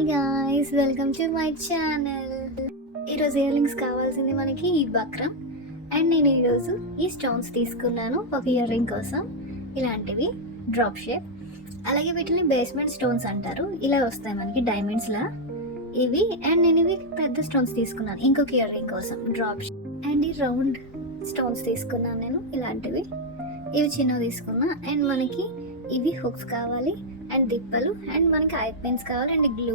Hi guys, welcome to my channel. ఈరోజు ear rings కావాల్సింది మనకి ఈ బక్రం. అండ్ నేను ఈరోజు ఈ స్టోన్స్ తీసుకున్నాను ఒక ఇయర్ రింగ్ కోసం. ఇలాంటివి డ్రాప్ షేప్, అలాగే వీటిని బేస్మెంట్ స్టోన్స్ అంటారు. ఇలా వస్తాయి మనకి డైమండ్స్లా ఇవి. అండ్ నేను ఇవి పెద్ద స్టోన్స్ తీసుకున్నాను ఇంకొక ఇయర్ రింగ్ కోసం డ్రాప్ షేప్. అండ్ ఈ రౌండ్ స్టోన్స్ తీసుకున్నాను నేను ఇలాంటివి. ఇవి చిన్నవి తీసుకున్నా. అండ్ మనకి ఇవి హుక్స్ కావాలి అండ్ దిప్పలు, అండ్ మనకి ఐ పెన్స్ కావాలి అండ్ గ్లూ.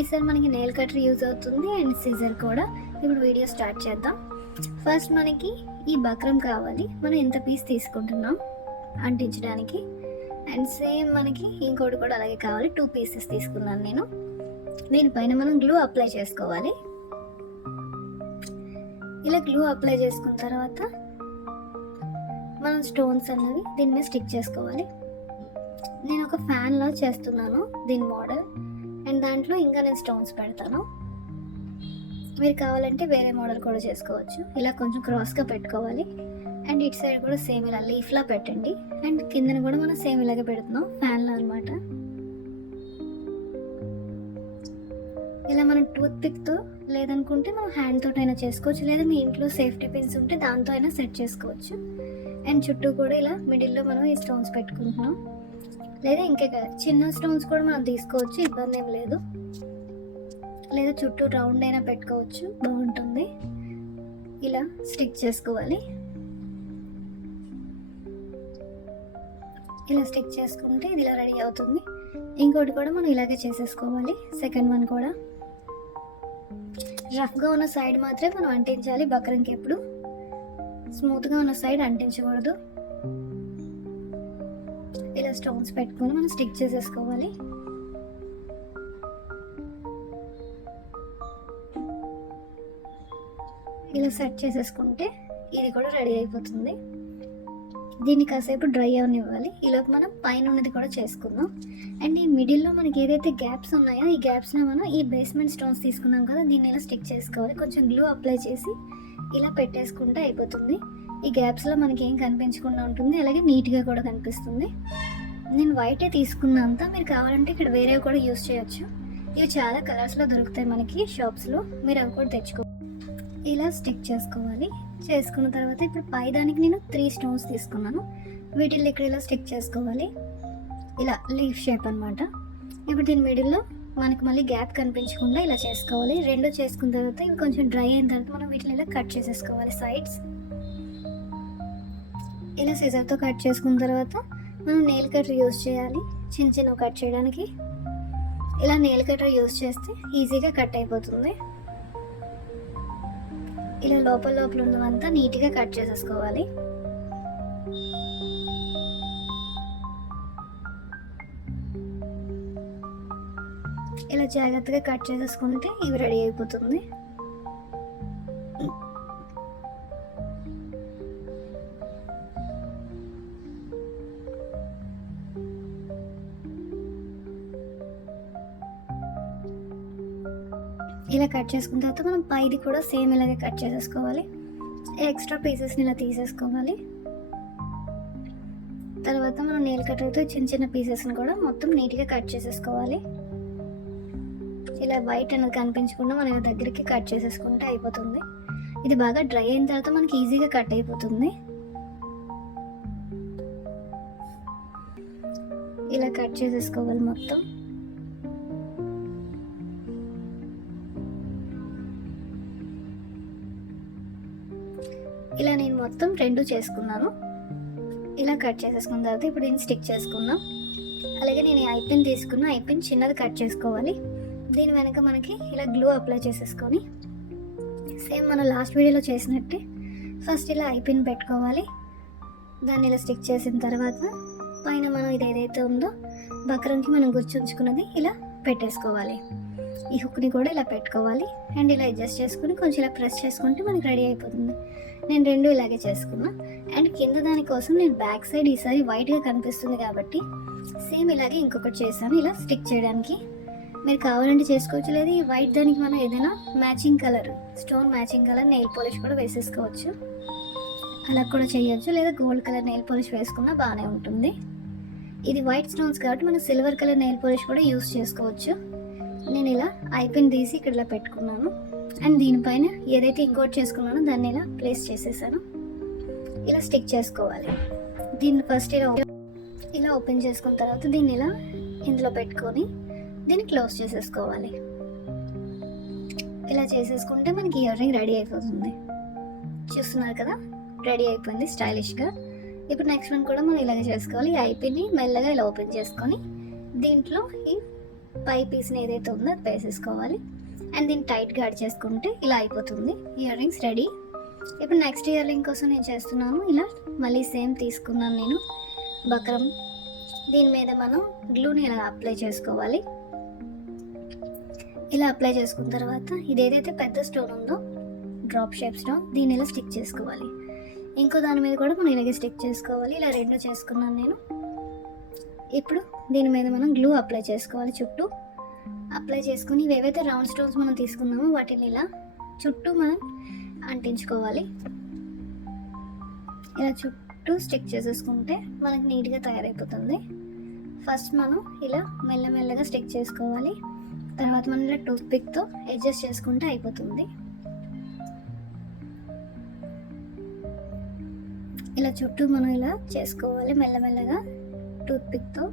ఈసారి మనకి నెయిల్ కటర్ యూజ్ అవుతుంది అండ్ సిజర్ కూడా. ఇప్పుడు వీడియో స్టార్ట్ చేద్దాం. ఫస్ట్ మనకి ఈ బక్రం కావాలి. మనం ఎంత పీస్ తీసుకుంటున్నాం అంటించడానికి. అండ్ సేమ్ మనకి ఇంకోటి కూడా అలాగే కావాలి. 2 పీసెస్ తీసుకున్నాను నేను. దీనిపైన మనం గ్లూ అప్లై చేసుకోవాలి. ఇలా గ్లూ అప్లై చేసుకున్న తర్వాత మనం స్టోన్స్ అనేవి దీని మీద స్టిక్ చేసుకోవాలి. నేను ఒక ఫ్యాన్ లా చేస్తున్నాను దీని మోడల్. అండ్ దాంట్లో ఇంకా నేను స్టోన్స్ పెడతాను. మీరు కావాలంటే వేరే మోడల్ కూడా చేసుకోవచ్చు. ఇలా కొంచెం క్రాస్గా పెట్టుకోవాలి. అండ్ ఇటు సైడ్ కూడా సేమ్ ఇలా లీఫ్లా పెట్టండి. అండ్ కిందన కూడా మనం సేమ్ ఇలాగే పెడుతున్నాం ఫ్యాన్లా అనమాట. ఇలా మనం టూత్ పిక్తో లేదనుకుంటే మనం హ్యాండ్ తోటి అయినా చేసుకోవచ్చు, లేదా మీ ఇంట్లో సేఫ్టీ పిన్స్ ఉంటే దాంతో అయినా సెట్ చేసుకోవచ్చు. అండ్ చుట్టూ కూడా ఇలా మిడిల్లో మనం ఈ స్టోన్స్ పెట్టుకుంటున్నాం. లేదా ఇంకా చిన్న స్టోన్స్ కూడా మనం తీసుకోవచ్చు, ఇబ్బంది ఏం లేదు. లేదా చుట్టూ రౌండ్ అయినా పెట్టుకోవచ్చు, బాగుంటుంది. ఇలా స్టిక్ చేసుకోవాలి. ఇలా స్టిక్ చేసుకుంటే ఇది ఇలా రెడీ అవుతుంది. ఇంకోటి కూడా మనం ఇలాగే చేసేసుకోవాలి. సెకండ్ వన్ కూడా రఫ్గా ఉన్న సైడ్ మాత్రమే మనం అంటించాలి. బక్రంకి ఎప్పుడు స్మూత్గా ఉన్న సైడ్ అంటించకూడదు. ఇలా స్టోన్స్ పెట్టుకొని మనం స్టిక్ చేసేసుకోవాలి. ఇలా సెట్ చేసేసుకుంటే ఇది కూడా రెడీ అయిపోతుంది. దీన్ని కాసేపు డ్రై అవనివ్వాలి. ఈలోపు మనం పైన ఉన్నది కూడా చేసుకుందాం. అండ్ ఈ మిడిల్లో మనకి ఏదైతే గ్యాప్స్ ఉన్నాయో ఈ గ్యాప్స్లో మనం ఈ బేస్మెంట్ స్టోన్స్ తీసుకున్నాం కదా, దీన్ని ఇలా స్టిక్ చేసుకోవాలి. కొంచెం గ్లూ అప్లై చేసి ఇలా పెట్టేసుకుంటే అయిపోతుంది. ఈ గ్యాప్స్లో మనకి ఏం కనిపించకుండా ఉంటుంది, అలాగే నీట్గా కూడా కనిపిస్తుంది. నేను వైటే తీసుకున్నంత, మీరు కావాలంటే ఇక్కడ వేరేవి కూడా యూస్ చేయొచ్చు. ఇవి చాలా కలర్స్లో దొరుకుతాయి మనకి షాప్స్లో, మీరు అవి కూడా తెచ్చుకో. ఇలా స్టిక్ చేసుకోవాలి. చేసుకున్న తర్వాత ఇప్పుడు పై దానికి నేను 3 స్టోన్స్ తీసుకున్నాను. వీటిల్లో ఇక్కడ ఇలా స్టిక్ చేసుకోవాలి. ఇలా లీఫ్ షేప్ అనమాట. ఇప్పుడు దీని మిడిల్లో మనకి మళ్ళీ గ్యాప్ కనిపించకుండా ఇలా చేసుకోవాలి. 2 చేసుకున్న తర్వాత ఇవి కొంచెం డ్రై అయిన తర్వాత మనం వీటిని ఇలా కట్ చేసేసుకోవాలి సైడ్స్. ఇలా సిజర్తో కట్ చేసుకున్న తర్వాత మనం నెయిల్ కటర్ యూజ్ చేయాలి చిన్న చిన్నవి కట్ చేయడానికి. ఇలా నెయిల్ కటర్ యూజ్ చేస్తే ఈజీగా కట్ అయిపోతుంది. ఇలా లోపల ఉన్నదంతా నీట్గా కట్ చేసేసుకోవాలి. ఇలా జాగ్రత్తగా కట్ చేసేసుకుంటే ఇవి రెడీ అయిపోతుంది. ఇలా కట్ చేసుకున్న తర్వాత మనం పైది కూడా సేమ్ ఇలాగే కట్ చేసేసుకోవాలి. ఎక్స్ట్రా పీసెస్ని ఇలా తీసేసుకోవాలి. తర్వాత మనం నెయిల్ కట్టర్తో చిన్న చిన్న పీసెస్ని కూడా మొత్తం నీట్గా కట్ చేసేసుకోవాలి. ఇలా వైట్ అనేది కనిపించకుండా మనం దగ్గరికి కట్ చేసేసుకుంటే అయిపోతుంది. ఇది బాగా డ్రై అయిన తర్వాత మనకి ఈజీగా కట్ అయిపోతుంది. ఇలా కట్ చేసేసుకోవాలి మొత్తం. ఇలా నేను మొత్తం 2 చేసుకున్నాను. ఇలా కట్ చేసేసుకున్న తర్వాత ఇప్పుడు దీన్ని స్టిక్ చేసుకుందాం. అలాగే నేను ఐ పెన్ తీసుకున్న, ఐ పెన్ చిన్నది కట్ చేసుకోవాలి. దీని వెనక మనకి ఇలా గ్లూ అప్లై చేసేసుకొని సేమ్ మనం లాస్ట్ వీడియోలో చేసినట్టే ఫస్ట్ ఇలా ఐ పెన్ పెట్టుకోవాలి. దాన్ని ఇలా స్టిక్ చేసిన తర్వాత పైన మనం ఇది ఏదైతే ఉందో బక్రంకి మనం గుర్తుంచుకున్నది ఇలా పెట్టేసుకోవాలి. ఈ హుక్ని కూడా ఇలా పెట్టుకోవాలి. అండ్ ఇలా అడ్జస్ట్ చేసుకుని కొంచెం ఇలా ప్రెస్ చేసుకుంటే మనకి రెడీ అయిపోతుంది. నేను 2 ఇలాగే చేసుకున్నా. అండ్ కింద దానికోసం నేను బ్యాక్ సైడ్ ఈసారి వైట్గా కనిపిస్తుంది కాబట్టి సేమ్ ఇలాగే ఇంకొకటి చేశాను ఇలా స్టిక్ చేయడానికి. మీరు కావాలంటే చేసుకోవచ్చు, లేదా ఈ వైట్ దానికి మనం ఏదైనా matching colour, stone matching colour nail polish కూడా వేసేసుకోవచ్చు. అలా కూడా చేయొచ్చు, లేదా గోల్డ్ కలర్ నెయిల్ పాలిష్ వేసుకున్నా బాగానే ఉంటుంది. ఇది వైట్ స్టోన్స్ కాబట్టి మనం సిల్వర్ కలర్ నెయిల్ పాలిష్ కూడా యూస్ చేసుకోవచ్చు. నేను ఇలా ఐపిన్ తీసి ఇక్కడ ఇలా పెట్టుకున్నాను. అండ్ దీనిపైన ఏదైతే ఇంకోటి చేసుకున్నానో దాన్ని ఇలా ప్లేస్ చేసేసాను. ఇలా స్టిక్ చేసుకోవాలి. దీన్ని ఫస్ట్ ఇలా ఓపెన్ చేసుకున్న తర్వాత దీన్ని ఇలా ఇందులో పెట్టుకొని దీన్ని క్లోజ్ చేసేసుకోవాలి. ఇలా చేసేసుకుంటే మనకి ఇయర్ రింగ్ రెడీ అయిపోతుంది. చూస్తున్నారు కదా, రెడీ అయిపోయింది స్టైలిష్గా. ఇప్పుడు నెక్స్ట్ వన్ కూడా మనం ఇలాగే చేసుకోవాలి. ఈ ఐపిన్ని మెల్లగా ఇలా ఓపెన్ చేసుకొని దీంట్లో ఈ పై పీస్ని ఏదైతే ఉందో అది వేసేసుకోవాలి. అండ్ దీన్ని టైట్గా యాడ్ చేసుకుంటే ఇలా అయిపోతుంది. Ear rings ready. ఇప్పుడు నెక్స్ట్ ఇయర్ రింగ్ కోసం నేను చేస్తున్నాను. ఇలా మళ్ళీ సేమ్ తీసుకున్నాను నేను బక్రం. దీని మీద మనం గ్లూని ఇలా అప్లై చేసుకోవాలి. ఇలా అప్లై చేసుకున్న తర్వాత ఇది ఏదైతే పెద్ద స్టోన్ ఉందో డ్రాప్ షేప్ స్టోన్, దీన్ని ఇలా స్టిక్ చేసుకోవాలి. ఇంకో దాని మీద కూడా మనం ఇలాగే స్టిక్ చేసుకోవాలి. ఇలా రెండు చేసుకున్నాను నేను. ఇప్పుడు దీని మీద మనం గ్లూ అప్లై చేసుకోవాలి. చుట్టూ అప్లై చేసుకుని ఏవైతే రౌండ్ స్టోన్స్ మనం తీసుకున్నామో వాటిని ఇలా చుట్టూ మనం అంటించుకోవాలి. ఇలా చుట్టూ స్టిక్ చేసేసుకుంటే మనకి నీట్గా తయారైపోతుంది. ఫస్ట్ మనం ఇలా మెల్లమెల్లగా స్టిక్ చేసుకోవాలి. తర్వాత మనం ఇలా టూత్ పిక్తో అడ్జస్ట్ చేసుకుంటే అయిపోతుంది. ఇలా చుట్టూ మనం ఇలా చేసుకోవాలి మెల్లమెల్లగా టూత్ పిక్తో.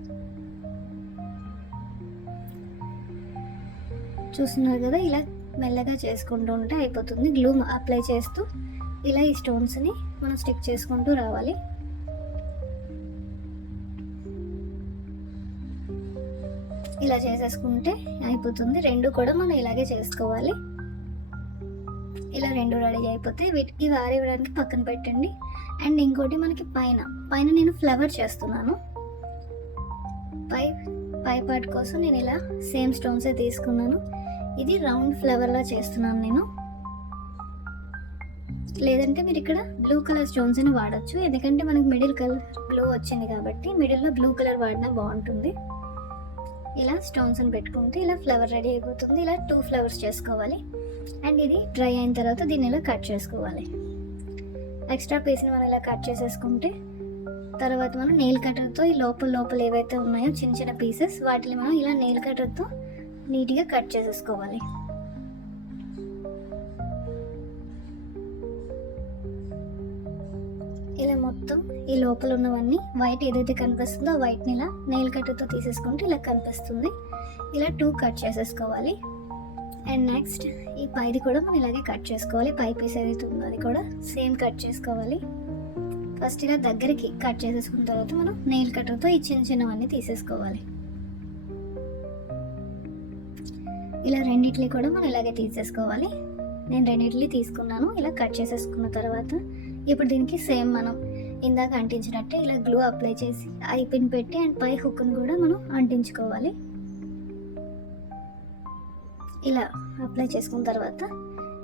చూస్తున్నారు కదా, ఇలా మెల్లగా చేసుకుంటూ ఉంటే అయిపోతుంది. గ్లూ అప్లై చేస్తూ ఇలా ఈ స్టోన్స్ని మనం స్టిక్ చేసుకుంటూ రావాలి. ఇలా చేసేసుకుంటే అయిపోతుంది. రెండు కూడా మనం ఇలాగే చేసుకోవాలి. ఇలా రెండు రెడీ అయిపోతే ఇవి ఆరివ్వడానికి పక్కన పెట్టండి. అండ్ ఇంకోటి మనకి పైన నేను ఫ్లవర్ చేస్తున్నాను. పై పార్ట్ కోసం నేను ఇలా సేమ్ స్టోన్సే తీసుకున్నాను. ఇది రౌండ్ ఫ్లవర్లా చేస్తున్నాను నేను. లేదంటే మీరు ఇక్కడ బ్లూ కలర్ స్టోన్స్ అని వాడచ్చు. ఎందుకంటే మనకి మిడిల్ కలర్ బ్లూ వచ్చింది కాబట్టి మిడిల్లో బ్లూ కలర్ వాడినా బాగుంటుంది. ఇలా స్టోన్స్ని పెట్టుకుంటే ఇలా ఫ్లవర్ రెడీ అయిపోతుంది. ఇలా 2 ఫ్లవర్స్ చేసుకోవాలి. అండ్ ఇది డ్రై అయిన తర్వాత దీన్ని ఇలా కట్ చేసుకోవాలి. ఎక్స్ట్రా పీస్ని మనం ఇలా కట్ చేసేసుకుంటే తర్వాత మనం నెయిల్ కట్టర్తో ఈ లోపల ఏవైతే ఉన్నాయో చిన్న చిన్న పీసెస్ వాటిని మనం ఇలా నెయిల్ కట్టర్తో నీట్గా కట్ చేసేసుకోవాలి. ఇలా మొత్తం ఈ లోపల ఉన్నవన్నీ వైట్ ఏదైతే కనిపిస్తుందో ఆ వైట్ని ఇలా నెయిల్ కట్టర్తో తీసేసుకుంటే ఇలా కనిపిస్తుంది. ఇలా 2 కట్ చేసేసుకోవాలి. అండ్ నెక్స్ట్ ఈ పైది కూడా మనం ఇలాగే కట్ చేసుకోవాలి. పై పీస్ ఏదైతే ఉందో అది కూడా సేమ్ కట్ చేసుకోవాలి. ఫస్ట్ ఇలా దగ్గరికి కట్ చేసేసుకున్న తర్వాత మనం నెయిల్ కట్టర్తో ఈ చిన్నవన్నీ తీసేసుకోవాలి. ఇలా రెండిట్లీ కూడా మనం ఇలాగే తీసేసుకోవాలి. నేను రెండిట్లీ తీసుకున్నాను. ఇలా కట్ చేసేసుకున్న తర్వాత ఇప్పుడు దీనికి సేమ్ మనం ఇందాక అంటించినట్టే ఇలా గ్లూ అప్లై చేసి ఐపిన్ పెట్టి అండ్ పై హుక్ను కూడా మనం అంటించుకోవాలి. ఇలా అప్లై చేసుకున్న తర్వాత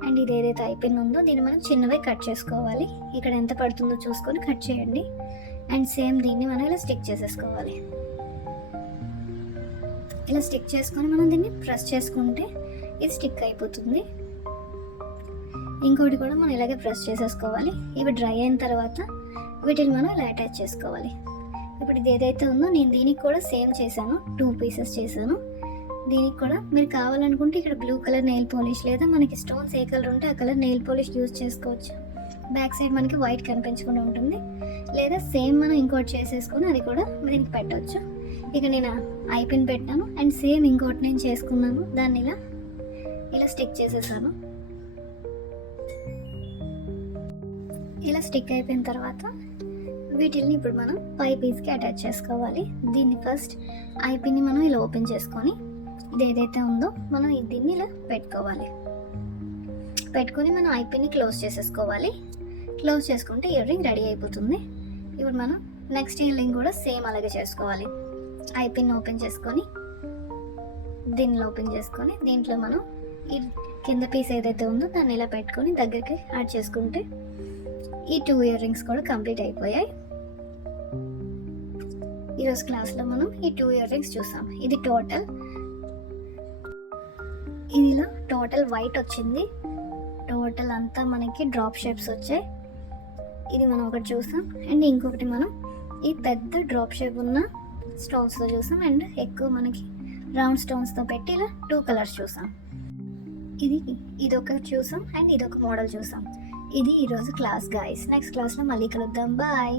అండ్ ఇది ఏదైతే ఐపిన్ ఉందో దీన్ని మనం చిన్నవే కట్ చేసుకోవాలి. ఇక్కడ ఎంత పడుతుందో చూసుకొని కట్ చేయండి. అండ్ సేమ్ దీన్ని మనం ఇలా స్టిక్ చేసేసుకోవాలి. ఇలా స్టిక్ చేసుకొని మనం దీన్ని ప్రెస్ చేసుకుంటే ఇది స్టిక్ అయిపోతుంది. ఇంకోటి కూడా మనం ఇలాగే ప్రెస్ చేసేసుకోవాలి. ఇవి డ్రై అయిన తర్వాత వీటిని మనం ఇలా అటాచ్ చేసుకోవాలి. ఇప్పుడు ఇది ఏదైతే ఉందో నేను దీనికి కూడా సేమ్ చేశాను. 2 పీసెస్ చేశాను. దీనికి కూడా మీరు కావాలనుకుంటే ఇక్కడ బ్లూ కలర్ నెయిల్ పాలిష్ లేదా మనకి స్టోన్స్ ఏ కలర్ ఉంటే ఆ కలర్ నెయిల్ పాలిష్ యూజ్ చేసుకోవచ్చు. బ్యాక్ సైడ్ మనకి వైట్ కనిపించకుండా ఉంటుంది. లేదా సేమ్ మనం ఇంకోటి చేసేసుకొని అది కూడా దీనికి పెట్టవచ్చు. ఇక నేను ఐపిన్ పెట్టాను అండ్ సేమ్ ఇంకోటి నేను చేసుకున్నాను. దాన్ని ఇలా స్టిక్ చేసేసాను. ఇలా స్టిక్ అయిపోయిన తర్వాత వీటిని ఇప్పుడు మనం పై పీస్కి అటాచ్ చేసుకోవాలి. దీన్ని ఫస్ట్ ఐపిన్ని మనం ఇలా ఓపెన్ చేసుకొని ఇది ఏదైతే ఉందో మనం దీన్ని ఇలా పెట్టుకొని మనం ఐపిన్ని క్లోజ్ చేసేసుకోవాలి. క్లోజ్ చేసుకుంటే ఇయర్ రింగ్ రెడీ అయిపోతుంది. ఇప్పుడు మనం నెక్స్ట్ ఇయర్ రింగ్ కూడా సేమ్ అలాగే చేసుకోవాలి. ఐపిన్ ఓపెన్ చేసుకొని దీంట్లో మనం ఈ కింద పీస్ ఏదైతే ఉందో దాన్ని ఇలా పెట్టుకొని దగ్గరికి యాడ్ చేసుకుంటే ఈ 2 ఇయర్ రింగ్స్ కూడా కంప్లీట్ అయిపోయాయి. ఈరోజు క్లాస్లో మనం ఈ 2 ఇయర్ రింగ్స్ చూసాం. ఇది ఇలా టోటల్ వైట్ వచ్చింది. టోటల్ అంతా మనకి డ్రాప్ షేప్స్ వచ్చాయి. ఇది మనం ఒకటి చూసాం. అండ్ ఇంకొకటి మనం ఈ పెద్ద డ్రాప్ షేప్ ఉన్న స్టోన్స్తో చూసాం. అండ్ ఎక్కువ మనకి రౌండ్ స్టోన్స్తో పెట్టి ఇలా 2 కలర్స్ చూసాం. ఇదొక చూసాం అండ్ ఇదొక మోడల్ చూసాం. ఇది ఈరోజు క్లాస్ గాయస్. నెక్స్ట్ క్లాస్లో మళ్ళీ కలుద్దాం. బాయ్.